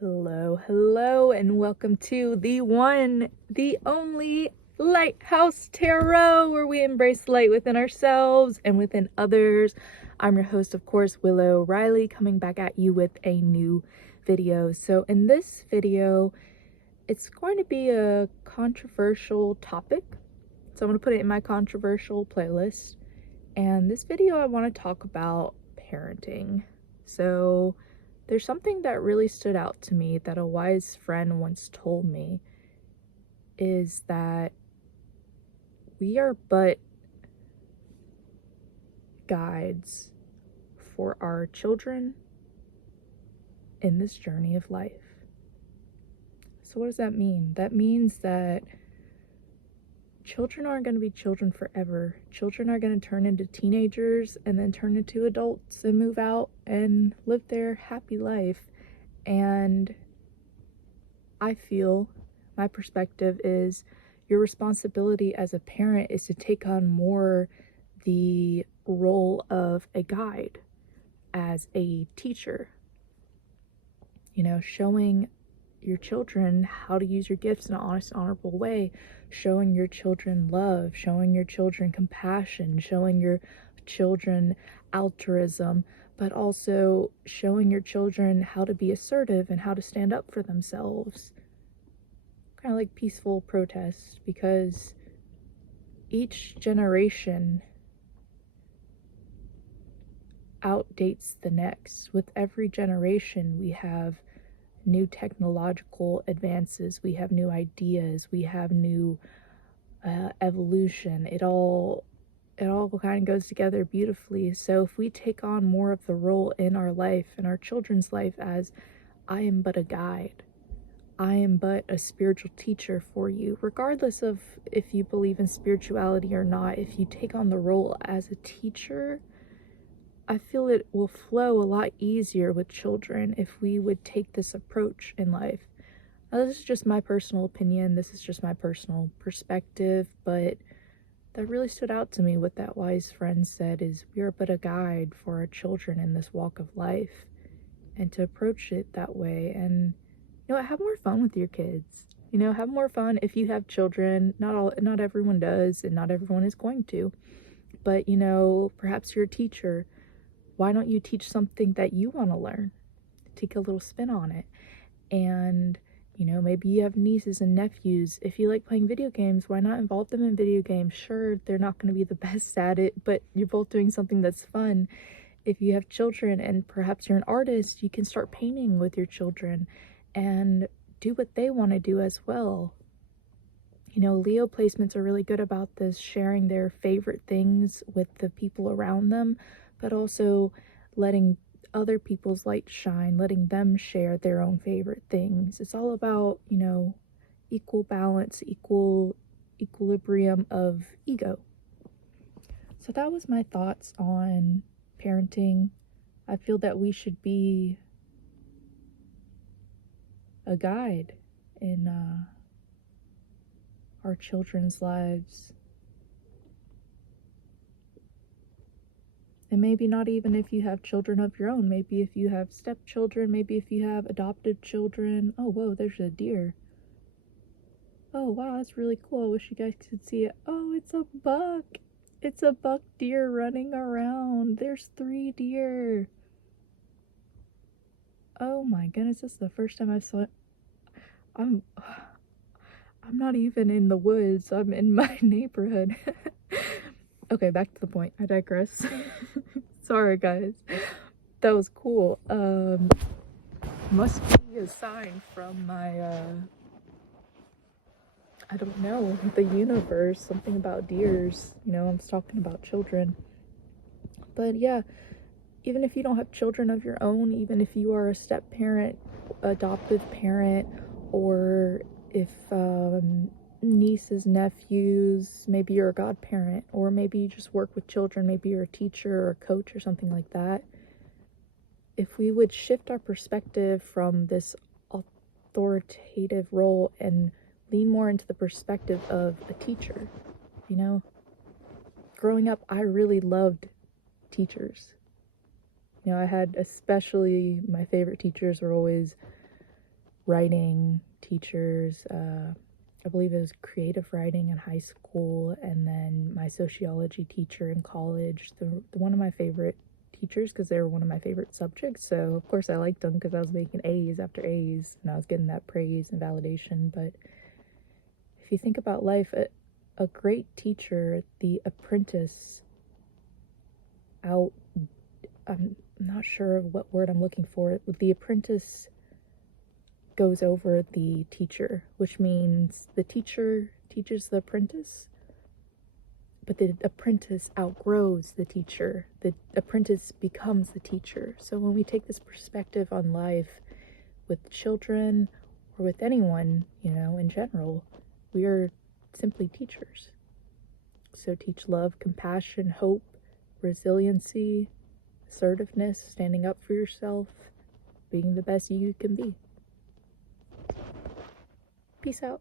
Hello, and welcome to the one, the only Lighthouse Tarot, where we embrace light within ourselves and within others. I'm your host, of course, Willow Riley, coming back at you with a new video. So in this video, it's going to be a controversial topic. So I'm going to put it in my controversial playlist. And this video, I want to talk about parenting. So there's something that really stood out to me that a wise friend once told me, is that we are but guides for our children in this journey of life. So what does that mean? That means that children aren't going to be children forever. Children are going to turn into teenagers and then turn into adults and move out and live their happy life. And I feel, my perspective is, your responsibility as a parent is to take on more the role of a guide, as a teacher. You know, showing your children how to use your gifts in an honest, honorable way, showing your children love, showing your children compassion, showing your children altruism, but also showing your children how to be assertive and how to stand up for themselves. Kind of like peaceful protest, because each generation outdates the next. With every generation, we have new technological advances, we have new ideas, we have new evolution. It all kind of goes together beautifully. So if we take on more of the role in our life, in our children's life, as I am but a guide, I am but a spiritual teacher for you, regardless of if you believe in spirituality or not, if you take on the role as a teacher, I feel it will flow a lot easier with children if we would take this approach in life. Now, this is just my personal opinion, this is just my personal perspective, but that really stood out to me. What that wise friend said is, we are but a guide for our children in this walk of life, and to approach it that way. And you know, have more fun with your kids. You know, have more fun if you have children. Not everyone does, and not everyone is going to. But you know, perhaps you're a teacher. Why don't you teach something that you want to learn? Take a little spin on it. And you know, maybe you have nieces and nephews. If you like playing video games, why not involve them in video games? Sure, they're not going to be the best at it, but you're both doing something that's fun. If you have children and perhaps you're an artist, you can start painting with your children and do what they want to do as well. You know, Leo placements are really good about this, sharing their favorite things with the people around them, but also letting other people's light shine, letting them share their own favorite things. It's all about, you know, equal balance, equilibrium of ego. So that was my thoughts on parenting. I feel that we should be a guide in our children's lives. And maybe not even if you have children of your own. Maybe if you have stepchildren, maybe if you have adopted children. Oh, whoa, there's a deer. Oh, wow, that's really cool. I wish you guys could see it. Oh, it's a buck. It's a buck deer running around. There's 3 deer. Oh my goodness, this is the first time I saw it. I'm not even in the woods. I'm in my neighborhood. Okay, back to the point. I digress. Sorry, guys. That was cool. Must be a sign from my, I don't know, the universe. Something about deers. You know, I'm talking about children. But yeah, even if you don't have children of your own, even if you are a step parent, adoptive parent, or if nieces, nephews, maybe you're a godparent, or maybe you just work with children, maybe you're a teacher or a coach or something like that, if we would shift our perspective from this authoritative role and lean more into the perspective of a teacher. You know, growing up, I really loved teachers. You know, I had, especially my favorite teachers were always writing teachers. I believe it was creative writing in high school, and then my sociology teacher in college. One of my favorite teachers because they were one of my favorite subjects. So of course I liked them because I was making A's after A's and I was getting that praise and validation. But if you think about life, a great teacher, the apprentice I'm not sure what word I'm looking for. The apprentice goes over the teacher, which means the teacher teaches the apprentice, but the apprentice outgrows the teacher. The apprentice becomes the teacher. So when we take this perspective on life with children or with anyone, in general, we are simply teachers. So teach love, compassion, hope, resiliency, assertiveness, standing up for yourself, being the best you can be. Peace out.